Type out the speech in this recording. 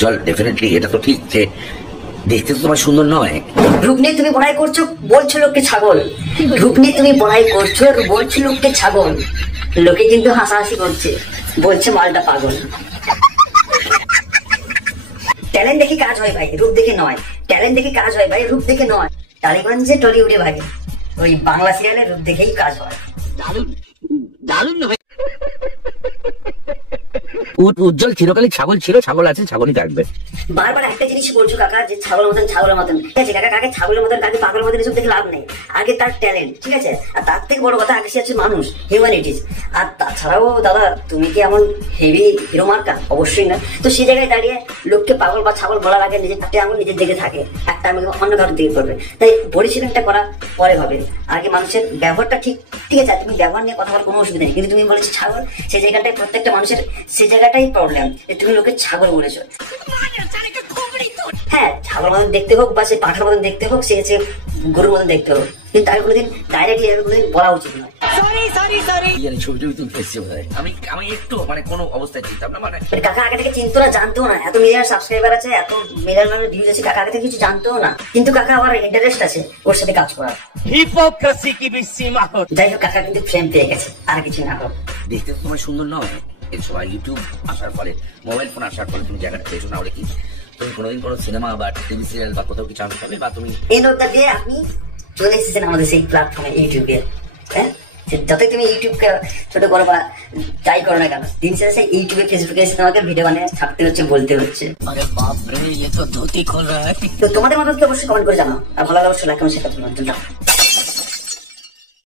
উজ্জ্বল definitely এটা তো ঠিক যে দেখতে তো তোমার সুন্দর নয়। রূপ নিয়ে তুমি বড়াই করছো, বলছো লোককে ছাগল। রূপ নিয়ে তুমি বড়াই করছো, বলছো লোককে ছাগল। লোকে কিন্তু হাসাহাসি করছে, বলছে মালটা পাগল। ট্যালেন্ট দেখে কাজ হয় ভাই, রূপ দেখে নয়। ট্যালেন্ট দেখে কাজ হয় ভাই, রূপ দেখে নয়। টালিগঞ্জে টলিউডে ভাই ওই বাংলা সিরিয়ালে রূপ দেখেই কাজ হয়। দারুণ দারুণ ভাই। উজ্জ্বল চিরকালই ছাগল ছিল, ছাগল আছে, ছাগলই থাকবে। বারবার একটা জিনিস বলছো কাকা যে ছাগলের মতন, ছাগলের মতন। ঠিক আছে কাকা, কাকে ছাগলের মতন, কাকে পাগলের মতন এসব দেখে লাভ নেই। আগে তার ট্যালেন্ট, ঠিক আছে, আর তার থেকে বড় কথা আগে সে হচ্ছে মানুষ, হিউম্যানিটিস। আর তাছাড়াও দাদা তুমি কি এমন হেভি হিরো মার্কা? অবশ্যই না। তো সেই জায়গায় দাঁড়িয়ে লোককে পাগল বা ছাগল বলার আগে নিজের একটা আঙুল নিজের দিকে থাকে, একটা আঙুল অন্য কারোর দিকে করবে। তাই পরিশীলনটা করা পরে হবে, আগে মানুষের ব্যবহারটা ঠিক। ঠিক আছে তুমি ব্যবহার নিয়ে কথা বলার কোনো অসুবিধা নেই, কিন্তু তুমি বলেছো ছাগল, সেই জায়গাটায় প্রত্যেকটা মানুষের সেই জায়গাটাই প্রবলেম যে তুমি লোকে ছাগল বলেছো। হ্যাঁ ছাগল মতন দেখতে হোক বা সে পাঠার মতন দেখতে হোক, সে হচ্ছে গরুর মতন দেখতে হোক, কিন্তু তার কোনোদিন ডাইরেক্টলি কোনোদিন বলা উচিত নয়। আমি একটু মানে কোনো অবস্থায় চিন্তাম না, মানে কাকা আগে থেকে চিনতো না, জানতো না এত মিলিয়ন সাবস্ক্রাইবার আছে, এত মিলিয়ন ভিউজ আছে, কাকা আগে থেকে কিছু জানতো না। কিন্তু কাকা আবার ইন্টারেস্ট আছে ওর সাথে কাজ করার। হিপোক্রেসি কি সীমা। যাই হোক কাকা কিন্তু ফ্রেম পেয়ে গেছে, আর কিছু না হোক। দেখতে তো তোমার সুন্দর নয়। এই সবাই ইউটিউব আসার ফলে, মোবাইল ফোন আসার ফলে তুমি জায়গাটা পেয়েছো না হলে কি তুমি কোনোদিন কোনো সিনেমা বা টিভি সিরিয়াল বা কোথাও কি চান্স পাবে, বা তুমি এই নোটটা দিয়ে আপনি চলে এসেছেন আমাদের সেই প্ল্যাটফর্মে ইউটিউবে। হ্যাঁ যতই তুমি ইউটিউবকে ছোট করো বা যাই করো না কেন, দিন শেষে ইউটিউবে ফেসবুকে এসে তোমাকে ভিডিও বানিয়ে ছাড়তে হচ্ছে, বলতে হচ্ছে। তো তোমাদের মতো অবশ্যই কমেন্ট করে জানাও, আর ভালো লাগলে অবশ্যই লাইক কমেন্ট শেয়ার করতে।